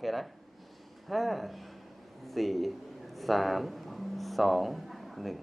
เคนะห้าสี่สามสองหนึ่ง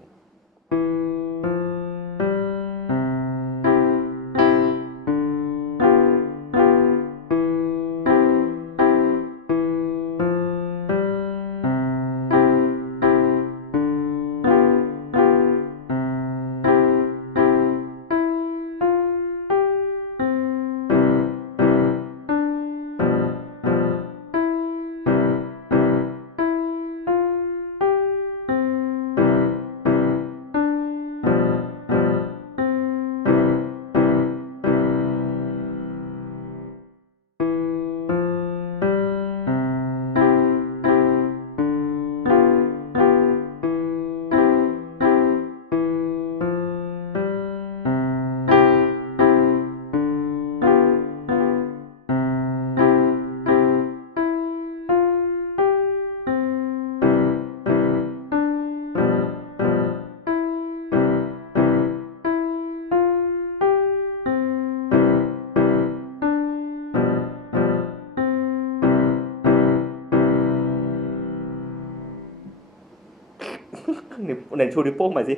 ไหนชูนิ้วโป้งมาสิ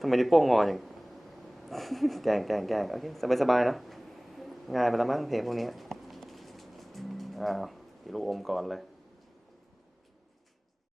ทำไมนิ้วโป้งงออย่าง แกงแกงแกงโอเคสบายสบายๆเนอะง่ายไปแล้วมั้งเพลงพวกนี้อ้าวลูกอมก่อนเลย